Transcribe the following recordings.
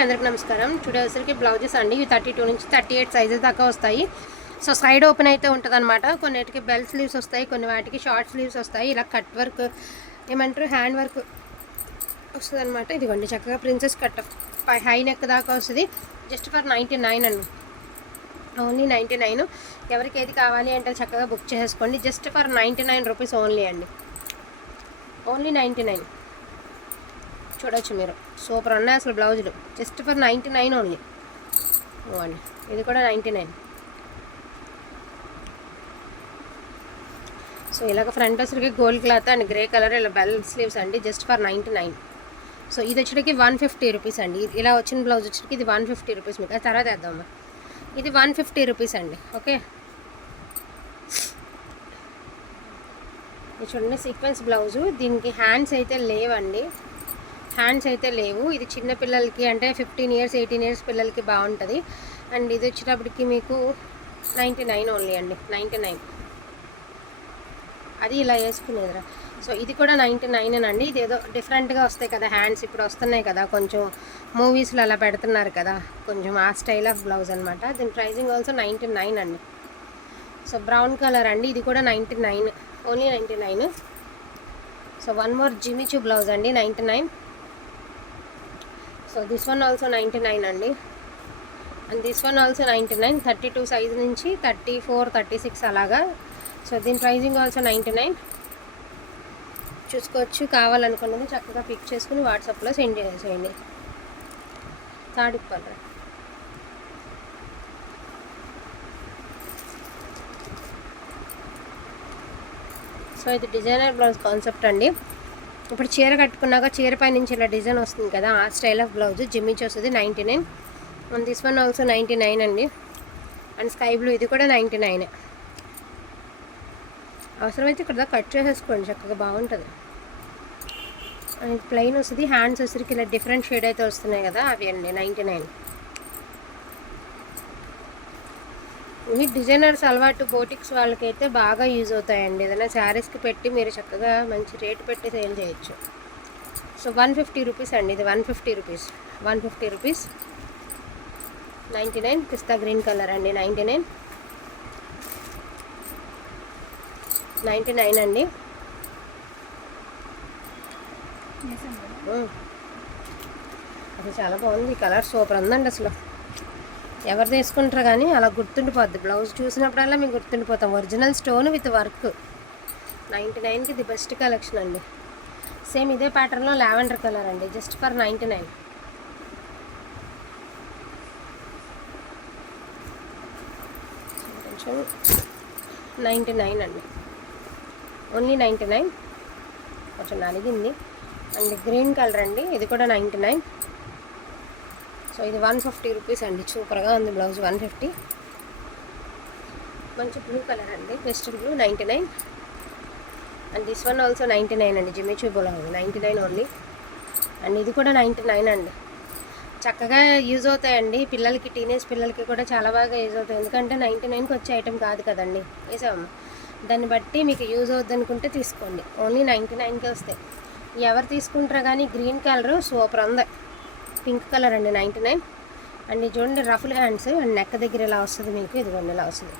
అందరికి నమస్కారం. టుడే అసలుకి బ్లౌజెస్ అండి ఇవి థర్టీ టూ నుంచి థర్టీ ఎయిట్ సైజెస్ దాకా వస్తాయి. సో సైడ్ ఓపెన్ అయితే ఉంటుంది అనమాట కొన్నిటికి బెల్ స్లీవ్స్ వస్తాయి కొన్ని వాటికి షార్ట్ స్లీవ్స్ వస్తాయి. ఇలా కట్ వర్క్ ఏమంటారు? హ్యాండ్ వర్క్ వస్తుంది అనమాట ఇదిగోండి చక్కగా ప్రిన్సెస్ కట్ హై నెక్ దాకా వస్తుంది. జస్ట్ ఫర్ నైంటీ నైన్ అండి. ఓన్లీ నైంటీ నైన్ ఎవరికి ఏది కావాలి అంటే చక్కగా బుక్ చేసుకోండి just for ninety nine rupees only అండి. ఓన్లీ నైంటీ నైన్ చూడొచ్చు మీరు. సూపర్ ఉన్నాయి అసలు బ్లౌజులు. Just for ninety nine only. అండి ఇది కూడా నైంటీ నైన్. సో ఇలాగ ఫ్రంట్ వచ్చరికి gold cloth and grey colour ఇలా బెల్ స్లీవ్స్ అండి just for ninety nine. So ఇది వచ్చరికి వన్ ఫిఫ్టీ రూపీస్ అండి. ఇది- ఇలా వచ్చిన బ్లౌజ్ వచ్చరికి ఇది వన్ ఫిఫ్టీ రూపీస్ మీకు. తర్వాత వేద్దామా? ఇది వన్ ఫిఫ్టీ రూపీస్ అండి. ఓకే? ఇది చూడండి సీక్వెన్స్ బ్లౌజు. దీనికి హ్యాండ్స్ అయితే లేవండి. హ్యాండ్స్ అయితే లేవు. ఇది చిన్న పిల్లలకి అంటే ఫిఫ్టీన్ ఇయర్స్ ఎయిటీన్ ఇయర్స్ పిల్లలకి బాగుంటుంది. అండ్ ఇది వచ్చేటప్పటికి మీకు నైంటీ నైన్ ఓన్లీ అండి. Ninety nine. అది ఇలా వేసుకునేదిరా సో ఇది కూడా నైంటీ నైన్ అండి ఇది ఏదో డిఫరెంట్గా వస్తాయి కదా హ్యాండ్స్. ఇప్పుడు వస్తున్నాయి కదా. కొంచెం మూవీస్లో అలా పెడుతున్నారు కదా. కొంచెం ఆ స్టైల్ ఆఫ్ బ్లౌజ్ అనమాట దీని ప్రైజింగ్ ఆల్సో నైంటీ నైన్ అండి. సో బ్రౌన్ కలర్ అండి. ఇది కూడా ninety nine. Only ninety nine. So one more Jimmy Choo blouse అండి. Ninety nine. So this one also ninety nine అండి. And this one also ninety nine thirty two size నుంచి thirty four thirty six అలాగా. So దీని pricing also ninety nine చూసుకోవచ్చు కావాలనుకున్నది చక్కగా pick చేసుకుని వాట్సాప్లో సెండ్ చేసేయండి. తాడిప్పల్రా సో ఇది డిజైనర్ బ్లౌజ్ కాన్సెప్ట్ అండి. ఇప్పుడు చీర కట్టుకున్నాక చీర పై నుంచి ఇలా డిజైన్ వస్తుంది కదా ఆ స్టైల్ ఆఫ్ బ్లౌజ్. జిమ్మించి వస్తుంది ninety nine. And this one also ninety nine అండి. అండ్ స్కై బ్లూ ఇది కూడా నైంటీ నైన్. అవసరమైతే ఇక్కడ కట్ చేసేసుకోండి చక్కగా బాగుంటుంది. అండ్ ప్లెయిన్ వస్తుంది హ్యాండ్స్ వచ్చరికి ఇలా డిఫరెంట్ షేడ్ అయితే వస్తున్నాయి కదా అవి అండి నైంటీ నైన్. ఇవి డిజైనర్స్ అలవాటు బోటిక్స్ వాళ్ళకైతే బాగా యూజ్ అవుతాయండి. ఏదైనా శారీస్కి పెట్టి మీరు చక్కగా మంచి రేట్ పెట్టి సేల్ చేయొచ్చు. సో వన్ ఫిఫ్టీ రూపీస్ అండి. ఇది one fifty rupees. One fifty rupees. Ninety nine pista green colour అండి. Ninety nine. నైంటీ నైన్ అండి. అది చాలా బాగుంది. కలర్ సూపర్ ఉందండి అసలు. ఎవరు తీసుకుంటారు కానీ అలా గుర్తుండిపోద్ది. బ్లౌజ్ చూసినప్పుడల్లా మేము గుర్తుండిపోతాం. Original stone with work. Ninety నైన్కి ది బెస్ట్ కలెక్షన్ అండి. సేమ్ ఇదే ప్యాటర్న్లో లావెండర్ కలర్ అండి. Just for ninety nine. కొంచెం నైంటీ నైన్ అండి. Only ninety nine. కొంచెం నలిగింది. అండ్ గ్రీన్ కలర్ అండి. ఇది కూడా నైంటీ నైన్. సో ఇది వన్ ఫిఫ్టీ రూపీస్ అండి సూపర్గా ఉంది బ్లౌజ్ వన్ ఫిఫ్టీ. మంచి బ్లూ కలర్ అండి best blue ninety nine and this one also ninety nine అండి Jimmy Choo blouse ninety nine only and ఇది కూడా నైంటీ నైన్ అండి. చక్కగా యూజ్ అవుతాయండి పిల్లలకి టీనేజ్ పిల్లలకి కూడా చాలా బాగా యూజ్ అవుతాయి. ఎందుకంటే నైంటీ నైన్కి వచ్చే ఐటెం కాదు కదండి వేసాము. దాన్ని బట్టి మీకు యూజ్ అవుద్ది అనుకుంటే తీసుకోండి. ఓన్లీ నైంటీ నైన్కే వస్తాయి. ఎవరు తీసుకుంటారు కానీ గ్రీన్ కలర్ సూపర్ ఉంది. పింక్ కలర్ అండి నైంటీ నైన్. అండ్ ఇది చూడండి రఫుల్ హ్యాండ్స్. అండ్ నెక్ దగ్గర ఇలా వస్తుంది మీకు? ఇదిగోండి ఇలా వస్తుంది?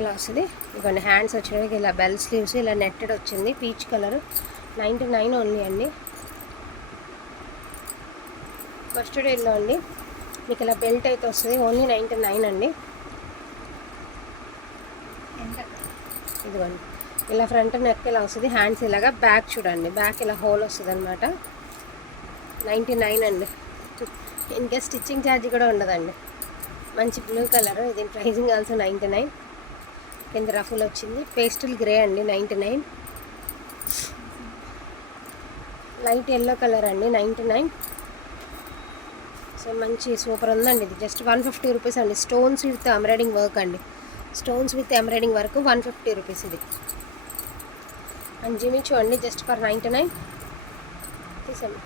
ఇలా వస్తుంది? ఇదిగోండి హ్యాండ్స్ వచ్చేటికి ఇలా బెల్ స్లీవ్స్ ఇలా నెట్టెడ్ వచ్చింది. Peach colour ninety nine only అండి. మస్టర్డ్ ఎల్లో అండి. మీకు ఇలా బెల్ట్ అయితే వస్తుంది. ఓన్లీ నైంటీ నైన్ అండి. ఇదిగోండి. ఇలా ఫ్రంట్ నెక్ ఇలా వస్తుంది? హ్యాండ్స్ ఇలాగా బ్యాక్ చూడండి. బ్యాక్ ఇలా హోల్ వస్తుంది అనమాట నైంటీ నైన్ అండి. ఇంకా స్టిచ్చింగ్ ఛార్జ్ కూడా ఉండదండి. మంచి బ్లూ కలర్ ఇది ప్రైజింగ్ ఆల్సో నైంటీ నైన్. కింద రఫుల్ వచ్చింది. పేస్టల్ గ్రే అండి ninety nine. Light yellow colour అండి నైంటీ నైన్. సో మంచి సూపర్ ఉందండి ఇది. జస్ట్ వన్ ఫిఫ్టీ రూపీస్ అండి. స్టోన్స్ విత్ ఎంబ్రాయిడింగ్ వర్క్ అండి. Stones with embroidering work one fifty rupees ఇది. అండ్ జిమిచు అండి జస్ట్ ఫర్ నైంటీ నైన్. తీసాము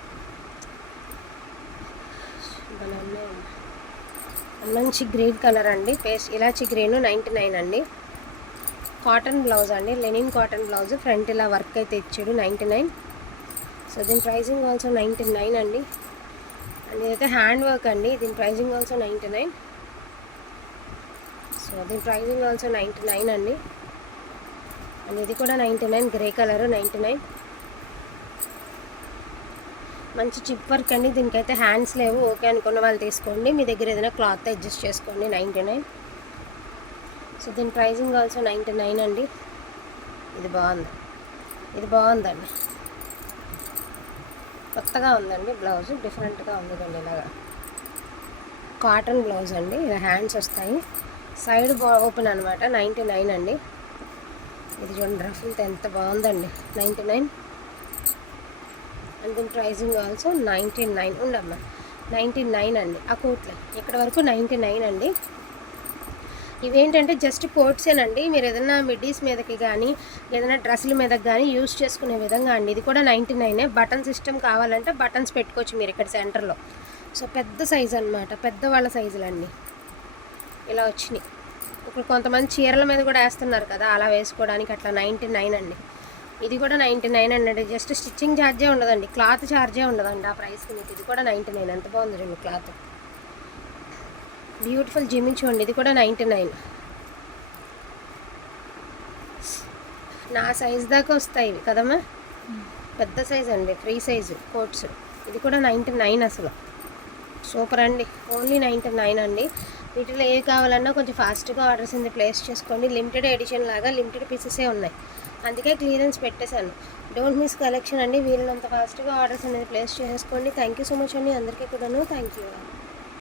కలర్లో. మంచి గ్రీన్ కలర్ అండి. Pastel elaichi green ninety nine అండి. కాటన్ బ్లౌజ్ అండి. Linen cotton blouse. ఫ్రంట్ ఇలా వర్క్ అయితే ఇచ్చాడు నైంటీ నైన్. సో దీని ప్రైసింగ్ ఆల్సో నైంటీ నైన్ అండి. అండ్ ఇదైతే హ్యాండ్ వర్క్ అండి. దీని pricing also ninety nine. So దీని ప్రైజింగ్ ఆల్సో నైంటీ నైన్ అండి. అండ్ ఇది కూడా ninety nine. Grey colour ninety nine. మంచి చిప్ వర్క్ అండి. దీనికైతే హ్యాండ్స్ లేవు. ఓకే అనుకున్న వాళ్ళు తీసుకోండి. మీ దగ్గర ఏదైనా క్లాత్ అడ్జస్ట్ చేసుకోండి. Ninety nine. సో దీని ప్రైజింగ్ ఆల్సో నైంటీ నైన్ అండి. ఇది బాగుంది. ఇది బాగుందండి. కొత్తగా ఉందండి బ్లౌజ్ డిఫరెంట్గా ఉంది కండి ఇలాగా. కాటన్ బ్లౌజ్ అండి. ఇలా హ్యాండ్స్ వస్తాయి. సైడ్ బా ఓపెన్ అనమాట నైంటీ నైన్ అండి. ఇది చూడండి రఫుల్తో ఎంత బాగుందండి. Ninety nine. అండ్ దీని ప్రైజింగ్ ఆల్సో నైంటీ నైన్ ఉండమ్మా నైంటీ నైన్ అండి. ఆ కోట్లో. ఇక్కడ వరకు నైంటీ నైన్ అండి. ఇవేంటంటే జస్ట్ కోట్సేనండి మీరు ఏదైనా మిడ్డీస్ మీదకి కానీ ఏదైనా డ్రెస్సుల మీదకి కానీ యూస్ చేసుకునే విధంగా అండి. ఇది కూడా నైంటీ నైనే బటన్ సిస్టమ్ కావాలంటే బటన్స్ పెట్టుకోవచ్చు మీరు ఇక్కడ సెంటర్లో సో పెద్ద సైజు అనమాట పెద్దవాళ్ళ సైజులు అండి. ఇలా వచ్చినాయి. ఇప్పుడు కొంతమంది చీరల మీద కూడా వేస్తున్నారు కదా. అలా వేసుకోవడానికి అట్లా నైంటీ నైన్ అండి. ఇది కూడా నైంటీ నైన్ అండి. జస్ట్ స్టిచ్చింగ్ ఛార్జే ఉండదండి. క్లాత్ ఛార్జే ఉండదండి ఆ ప్రైస్కి మీకు. ఇది కూడా నైంటీ నైన్. ఎంత బాగుంది రెండు క్లాత్ బ్యూటిఫుల్ జిమ్మింగ్ చూడండి. ఇది కూడా నైంటీ నైన్. నా సైజ్ దాకా వస్తాయి ఇవి కదమ్మా? పెద్ద సైజ్ అండి. ఫ్రీ సైజు కోట్స్ ఇది కూడా నైంటీ నైన్ అసలు. సూపర్ అండి. ఓన్లీ నైంటీ నైన్ అండి. వీటిలో ఏవి కావాలన్నా కొంచెం ఫాస్ట్గా ఆర్డర్స్ ఉంది ప్లేస్ చేసుకోండి. లిమిటెడ్ ఎడిషన్ లాగా లిమిటెడ్ పీసెసే ఉన్నాయి. అందుకే క్లియరెన్స్ పెట్టేశాను. డోంట్ మిస్ కలెక్షన్ అండి. వీలైనంత ఫాస్ట్గా ఆర్డర్స్ అనేది ప్లేస్ చేసుకోండి థ్యాంక్ యూ సో మచ్ అండి. అందరికీ కూడాను థ్యాంక్ యూ